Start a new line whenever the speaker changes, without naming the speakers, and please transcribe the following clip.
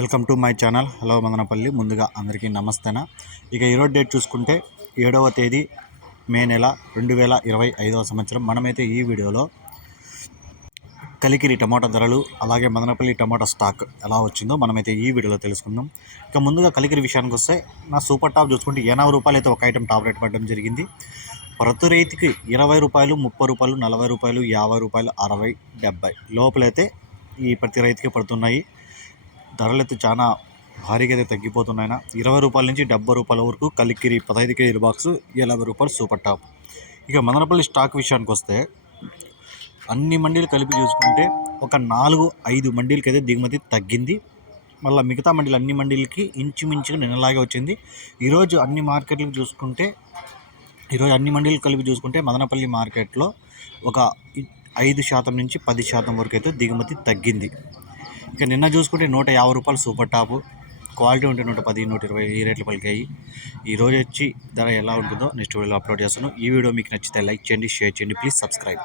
Welcome to my channel. Hello Madanapalle. ముందుగా అందరికీ నమస్తేనా. ఇక ఈరోజు డేట్ చూసుకుంటే ఏడవ తేదీ మే నెల రెండు వేల ఇరవై ఐదవ సంవత్సరం. మనమైతే ఈ వీడియోలో కలికిరి టమాటా ధరలు అలాగే మదనపల్లి టమాటా స్టాక్ ఎలా వచ్చిందో మనమైతే ఈ వీడియోలో తెలుసుకుందాం. ఇక ముందుగా కలికిరి విషయానికి వస్తే నా సూపర్ టాప్ చూసుకుంటే ఎనభై రూపాయలు అయితే ఒక ఐటెం టాప్ రేట్ పడడం జరిగింది. ప్రతి రైతుకి ఇరవై రూపాయలు ముప్పై రూపాయలు నలభై రూపాయలు యాభై రూపాయలు అరవై డెబ్బై లోపలైతే ఈ ప్రతి రైతుకి పడుతున్నాయి. ధరలు అయితే చాలా భారీగా అయితే తగ్గిపోతున్నాయి ఇరవై రూపాయల నుంచి డెబ్బై రూపాయల వరకు కలికిరి పదహైదు కేజీల బాక్స్ ఎనభై రూపాయలు సూపర్ టాప్. ఇక మదనపల్లి స్టాక్ విషయానికి వస్తే అన్ని మండీలు కలిపి చూసుకుంటే ఒక నాలుగు ఐదు మండీలకి అయితే దిగుమతి తగ్గింది. మళ్ళీ మిగతా మండీలు అన్ని మండీలకి ఇంచుమించుగా నిన్నలాగే వచ్చింది. ఈరోజు అన్ని మార్కెట్లకు చూసుకుంటే ఈరోజు అన్ని మండీలు కలిపి చూసుకుంటే మదనపల్లి మార్కెట్లో ఒక ఐదు శాతం నుంచి పది శాతం వరకు అయితే దిగుమతి తగ్గింది. ఇక నిన్న చూసుకుంటే నూట యాభై రూపాయలు సూపర్ టాపు. క్వాలిటీ ఉంటే నూట పది నూట ఇరవై ఈ రేట్లు పలికాయి. ఈ రోజు వచ్చి ధర ఎలా ఉంటుందో నెక్స్ట్ వీడియోలో అప్లోడ్ చేస్తాను. ఈ వీడియో మీకు నచ్చితే లైక్ చేయండి షేర్ చేయండి. Please subscribe.